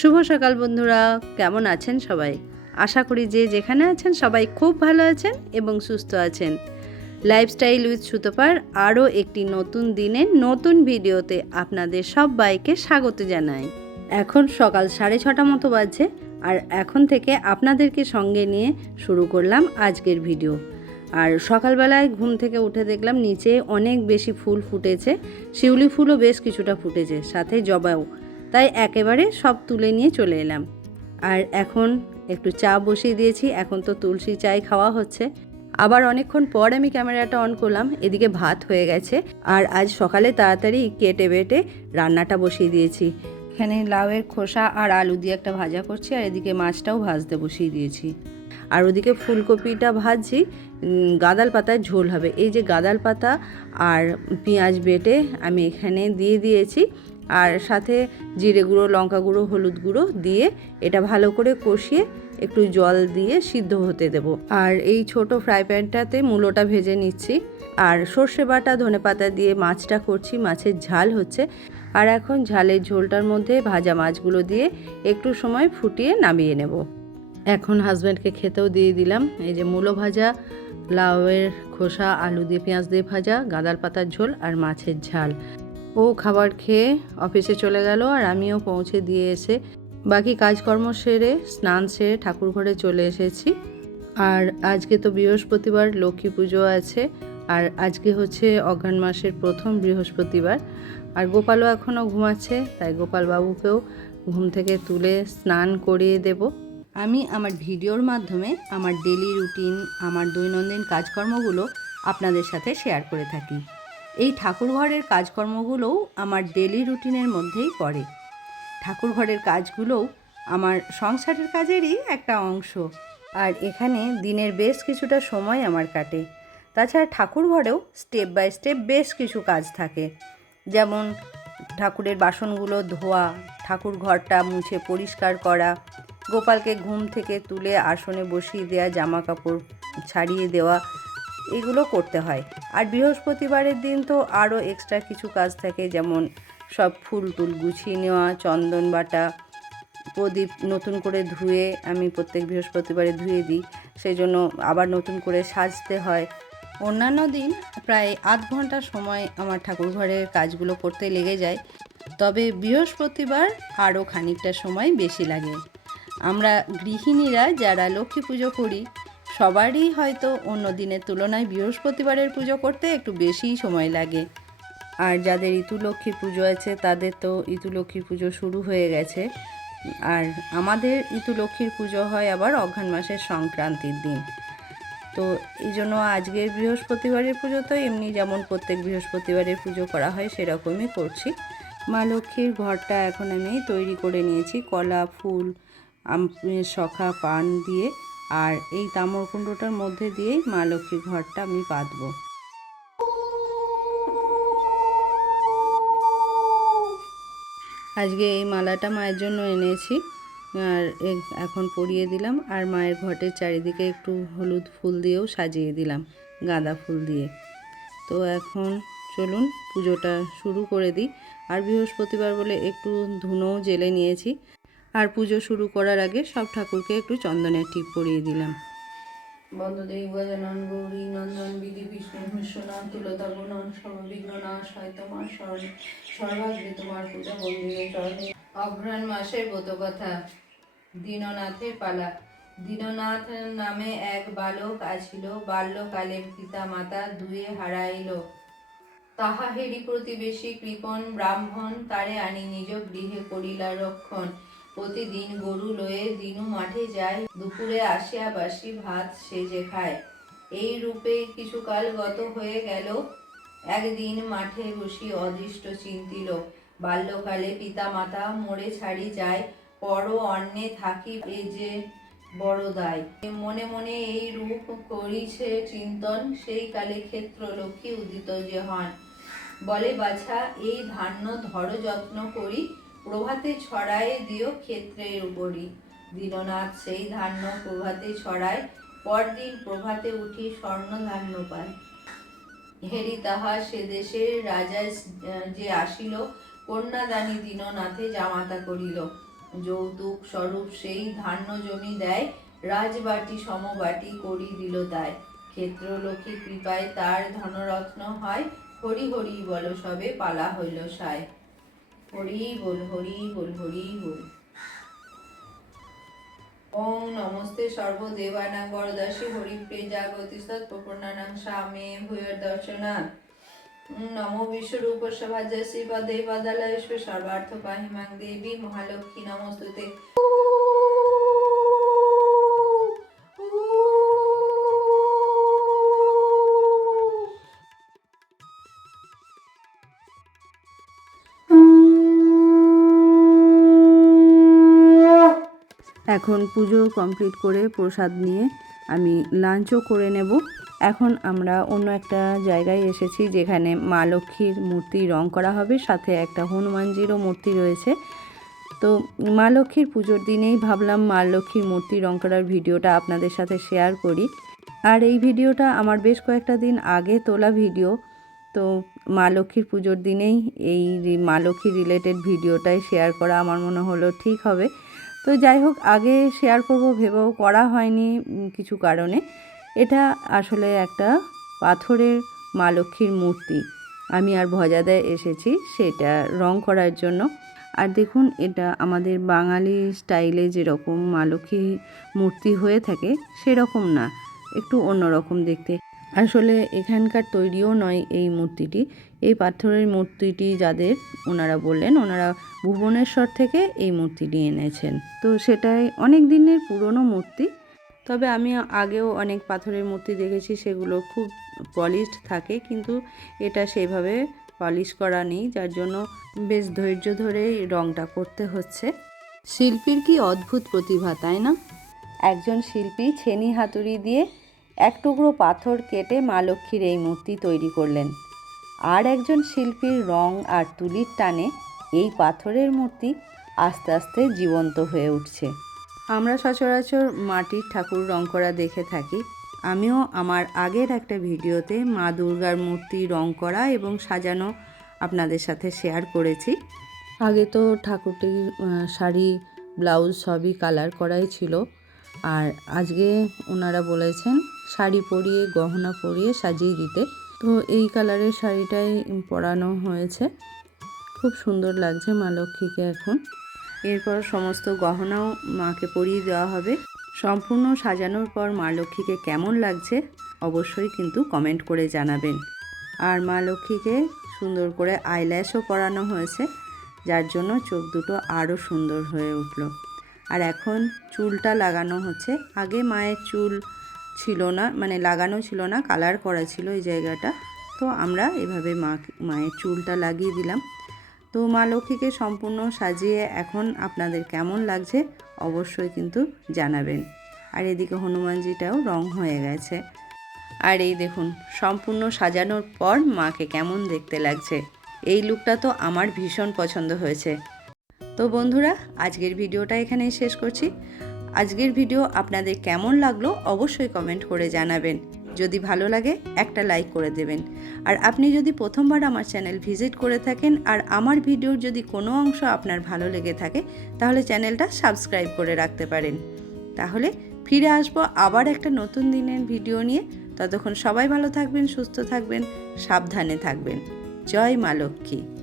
শুভ সকাল বন্ধুরা, কেমন আছেন সবাই? আশা করি যে যেখানে আছেন সবাই খুব ভালো আছেন এবং সুস্থ আছেন। লাইফস্টাইল উইথ সুতোপার আরও একটি নতুন দিনে নতুন ভিডিওতে আপনাদের সবাইকে স্বাগত জানাই। এখন সকাল সাড়ে ছটা মতো বাজছে আর এখন থেকে আপনাদেরকে সঙ্গে নিয়ে শুরু করলাম আজকের ভিডিও। আর সকালবেলায় ঘুম থেকে উঠে দেখলাম নিচে অনেক বেশি ফুল ফুটেছে, শিউলি ফুলও বেশ কিছুটা ফুটেছে, সাথে জবাও। তাই একেবারে সব তুলে নিয়ে চলে এলাম। আর এখন একটু চা বসিয়ে দিয়েছি, এখন তো তুলসী চাই খাওয়া হচ্ছে। আবার অনেকক্ষণ পর আমি ক্যামেরাটা অন করলাম, এদিকে ভাত হয়ে গেছে। আর আজ সকালে তাড়াতাড়ি কেটে বেটে রান্নাটা বসিয়ে দিয়েছি। এখানে লাউয়ের খোসা আর আলু দিয়ে একটা ভাজা করছি, আর এদিকে মাছটাও ভাজতে বসিয়ে দিয়েছি। আর ওদিকে ফুলকপিটা ভাজছি গাদাল পাতায় ঝোল হবে। এই যে গাদাল পাতা আর পেঁয়াজ বেটে আমি এখানে দিয়ে দিয়েছি। আর সাথে জিরে গুঁড়ো, লঙ্কা গুঁড়ো, হলুদ গুঁড়ো দিয়ে এটা ভালো করে কষিয়ে একটু জল দিয়ে সিদ্ধ হতে দেব। আর এই ছোট ফ্রাই প্যানটাতে মূলোটা ভেজে নিচ্ছি। আর সর্ষে বাটা, ধনে পাতা দিয়ে মাছটা করছি, মাছের ঝাল হচ্ছে। আর এখন ঝালের ঝোলটার মধ্যে ভাজা মাছগুলো দিয়ে একটু সময় ফুটিয়ে নামিয়ে নেব। এখন হাজব্যান্ডকে খেতেও দিয়ে দিলাম। এই যে মূলো ভাজা, লাউয়ের খোসা, আলু দিয়ে, পেঁয়াজ দিয়ে ভাজা গাঁদাল পাতার ঝোল আর মাছের ঝাল। ও খাবার খেয়ে অফিসে চলে গেল আর আমিও পৌঁছে দিয়ে এসে বাকি কাজকর্ম সেরে স্নান সেরে ঠাকুর ঘরে চলে এসেছি। আর আজকে তো বৃহস্পতিবার, লক্ষ্মী পুজো আছে আর আজকে হচ্ছে অঘ্রাণ মাসের প্রথম বৃহস্পতিবার। আর গোপালও এখনও ঘুমাচ্ছে, তাই গোপাল বাবুকেও ঘুম থেকে তুলে স্নান করিয়ে দেব। আমি আমার ভিডিওর মাধ্যমে আমার ডেলি রুটিন, আমার দৈনন্দিন কাজকর্মগুলো আপনাদের সাথে শেয়ার করে থাকি। এই ঠাকুরঘরের কাজকর্মগুলোও আমার ডেলি রুটিনের মধ্যেই পড়ে। ঠাকুরঘরের কাজগুলোও আমার সংসারের কাজেরই একটা অংশ। আর এখানে দিনের বেশ কিছুটা সময় আমার কাটে। তাছাড়া ঠাকুর ঘরেও স্টেপ বাই স্টেপ বেশ কিছু কাজ থাকে। যেমন ঠাকুরের বাসনগুলো ধোয়া ঠাকুর ঘরটা মুছে পরিষ্কার করা, গোপালকে ঘুম থেকে তুলে আসনে বসিয়ে দেওয়া জামা কাপড় ছাড়িয়ে দেওয়া এগুলো করতে হয়। আর বৃহস্পতিবারের দিন তো আরও এক্সট্রা কিছু কাজ থাকে, যেমন সব ফুল টুল গুছিয়ে নেওয়া, চন্দন বাটা, প্রদীপ নতুন করে ধুয়ে আমি প্রত্যেক বৃহস্পতিবারে ধুয়ে দিই। সেই জন্য আবার নতুন করে সাজতে হয়। অন্যান্য দিন প্রায় আধ ঘণ্টা সময় আমার ঠাকুর ঘরের কাজগুলো করতে লেগে যায়। তবে বৃহস্পতিবার আরও খানিকটা সময় বেশি লাগে। আমরা গৃহিণীরা যারা লক্ষ্মী পুজো করি সবারই হয়তো অন্য দিনের তুলনায় বৃহস্পতিবারের পুজো করতে একটু বেশিই সময় লাগে। আর যাদের ইতুলক্ষ্মী পুজো আছে, তাদের তো ইতুলক্ষ্মী পুজো শুরু হয়ে গেছে। আর আমাদের ইতুলক্ষ্মীর পুজো হয় আবার অঘ্রাণ মাসের সংক্রান্তির দিন। তো এই জন্য আজকের বৃহস্পতিবারের পুজো তো এমনি যেমন প্রত্যেক বৃহস্পতিবারের পুজো করা হয়, সেরকমই করছি। মা লক্ষ্মীর ঘরটা এখন আমি তৈরি করে নিয়েছি। কলা, ফুল, আম শখা, পান দিয়ে আর এই তামরকুণ্ডটার মধ্যে দিয়েই মা লক্ষ্মীর ঘরটা আমি পাতবো আজকে এই মালাটা মায়ের জন্য এনেছি, আর এখন পরিয়ে দিলাম, আর মায়ের ঘটের চারিদিকে একটু হলুদ ফুল দিয়েও সাজিয়ে দিলাম, গাঁদা ফুল দিয়ে। তো এখন চলুন পুজোটা শুরু করে দিই, আর বৃহস্পতিবার বলে একটু ধুনোও জেলে নিয়েছি। আর পুজো শুরু করার আগে সব ঠাকুরকে একটু চন্দনের টিপ পরিয়ে দিলাম। বন্দদেবী, গজানন, গৌরী, নন্দন, বিধি, বিষ্ণু, বিশ্বনাথ তুলতা গুণন সর্ববিঘ্ন নাশ হয় তোমার স্মরণে সর্বাগ্রে তোমার পূজা মন্দিরে চরণে। অঘ্রাণ মাসের কথা দীননাথের পালা। দীননাথ নামে এক বালক আছিল বাল্যকালে পিতা মাতা দুয়ে হারাইল। তাহা হেরি প্রতিবেশী কৃপণ, ব্রাহ্মণ, তারে আনি নিজ গৃহে করিলা রক্ষণ। প্রতিদিন গরু লয়ে দিনু মাঠে যায়, দুপুরে আসিয়া বাসি ভাত সেজে খায়। এই রূপে কিছুকাল গত হয়ে গেল। একদিন মাঠে বসি অদৃষ্ট চিন্তিল বাল্যকালে পিতা মাতা মোড়ে ছাড়ি যায় পর অন্নে থাকি এ যে বড় দায় মনে মনে এই রূপ করিছে চিন্তন, সেই কালে ক্ষেত্র লক্ষ্মী উদিত যে হন। বলে, বাছা, এই ধান্য ধর যত্ন করি প্রভাতে ছড়ায় দিও ক্ষেত্রের উপরই। দীননাথ সেই ধান্য প্রভাতে ছড়ায়, পরদিন প্রভাতে উঠি স্বর্ণ ধান্য পায়। হেরি তাহা সে দেশের রাজা যে আসিল, কন্যাদানী দীননাথে জামাতা করিল। যৌতুক স্বরূপ সেই ধান্য জমি দেয়, রাজবাটি সমবাটি করি দিল তাই ক্ষেত্র লক্ষ্মী কৃপায় তার ধনরত্ন হয়, হরি হরি বল সবে পালা হইল সায়। হরি বল হরি বল হরি বল। ওং নমস্তে সর্বদেবানাং বরদাসী হরিপ্রে জাগতি সৎপ্রপন্নানাং সামে ভূয়র দর্শনা নমো বিশ্বরূপ সভাজসী পদে পদালয় সর্বার্থ পাহিমাং দেবী মহালক্ষ্মী নমস্তুতে। এখন পুজো কমপ্লিট করে প্রসাদ নিয়ে আমি লাঞ্চও করে নেব। এখন আমরা অন্য একটা জায়গায় এসেছি যেখানে মা লক্ষ্মীর মূর্তি রং করা হবে, সাথে একটা হনুমানজিরও মূর্তি রয়েছে। তো মা লক্ষ্মীর পুজোর দিনেই ভাবলাম মা লক্ষ্মীর মূর্তি রং করার ভিডিওটা আপনাদের সাথে শেয়ার করি। আর এই ভিডিওটা আমার বেশ কয়েকটা দিন আগে তোলা ভিডিও। তো মা লক্ষ্মীর পুজোর দিনেই এই মা লক্ষ্মী রিলেটেড ভিডিওটাই শেয়ার করা আমার মনে হলো ঠিক হবে। তো যাই হোক, আগে শেয়ার করব, ভেবেও করা হয়নি কিছু কারণে। এটা আসলে একটা পাথরের মা লক্ষ্মীর মূর্তি। আমি আর ভজাদায় এসেছি সেটা রং করার জন্য। আর দেখুন, এটা আমাদের বাঙালি স্টাইলে যেরকম মা লক্ষ্মী মূর্তি হয়ে থাকে, সেরকম না। একটু অন্যরকম দেখতে। আসলে এখানকার তৈরিও নয় এই মূর্তিটি। এই পাথরের মূর্তিটি যাদের, ওনারা বললেন, ওনারা ভুবনেশ্বর থেকে এই মূর্তিটি এনেছেন। তো সেটাই অনেক দিনের পুরনো মূর্তি। তবে আমি আগেও অনেক পাথরের মূর্তি দেখেছি, সেগুলো খুব পলিশড থাকে, কিন্তু এটা সেভাবে পলিশ করা নেই, যার জন্য বেশ ধৈর্য ধরেই রংটা করতে হচ্ছে। শিল্পীর কি অদ্ভুত প্রতিভা, তাই না? একজন শিল্পী ছেনি হাতুড়ি দিয়ে এক টুকরো পাথর কেটে মা লক্ষ্মীর এই মূর্তি তৈরি করলেন। আর একজন শিল্পীর রং আর তুলির টানে এই পাথরের মূর্তি আস্তে আস্তে জীবন্ত হয়ে উঠছে। আমরা সচরাচর মাটির ঠাকুর রং করা দেখে থাকি। আমিও আমার আগের একটা ভিডিওতে মা দুর্গার মূর্তি রং করা এবং সাজানো আপনাদের সাথে শেয়ার করেছি। আগে তো ঠাকুরটির আহ, শাড়ি ব্লাউজ সবই কালার করাই ছিল। আর আজকে ওনারা বলেছেন শাড়ি পরিয়ে, গহনা পরিয়ে সাজিয়ে দিতে। তো এই কালারের শাড়িটাই পরানো হয়েছে। খুব সুন্দর লাগছে মা লক্ষ্মীকে এখন। এরপর সমস্ত গহনাও মাকে পরিয়ে দেওয়া হবে। সম্পূর্ণ সাজানোর পর মা লক্ষ্মীকে কেমন লাগছে অবশ্যই কিন্তু কমেন্ট করে জানাবেন। আর মা লক্ষ্মীকে সুন্দর করে আইল্যাশও পরানো হয়েছে, যার জন্য চোখ দুটো আরও সুন্দর হয়ে উঠল। আর এখন চুলটা লাগানো হচ্ছে। আগে মায়ের চুল ছিল না মানে লাগানো ছিল না কালার করা ছিল এই জায়গাটা। তো আমরা এভাবে মা, মায়ের চুলটা লাগিয়ে দিলাম। তো মা লক্ষ্মীকে সম্পূর্ণ সাজিয়ে এখন আপনাদের কেমন লাগছে অবশ্যই কিন্তু জানাবেন। আর এদিকে হনুমানজিটাও রং হয়ে গেছে। আর এই দেখুন, সম্পূর্ণ সাজানোর পর মাকে কেমন দেখতে লাগছে। এই লুকটা তো আমার ভীষণ পছন্দ হয়েছে। তো বন্ধুরা, আজকের ভিডিওটা এখানেই শেষ করছি। আজকের ভিডিও আপনাদের কেমন লাগল অবশ্যই কমেন্ট করে জানাবেন। যদি ভালো লাগে, একটা লাইক করে দেবেন। আর আপনি যদি প্রথমবার আমার চ্যানেল ভিজিট করে থাকেন আর আমার ভিডিওর যদি কোনো অংশ আপনার ভালো লেগে থাকে, তাহলে চ্যানেলটা সাবস্ক্রাইব করে রাখতে পারেন। তাহলে ফিরে আসব আবার একটা নতুন দিনের ভিডিও নিয়ে। ততক্ষণ সবাই ভালো থাকবেন, সুস্থ থাকবেন, সাবধানে থাকবেন। জয় মা লক্ষ্মী।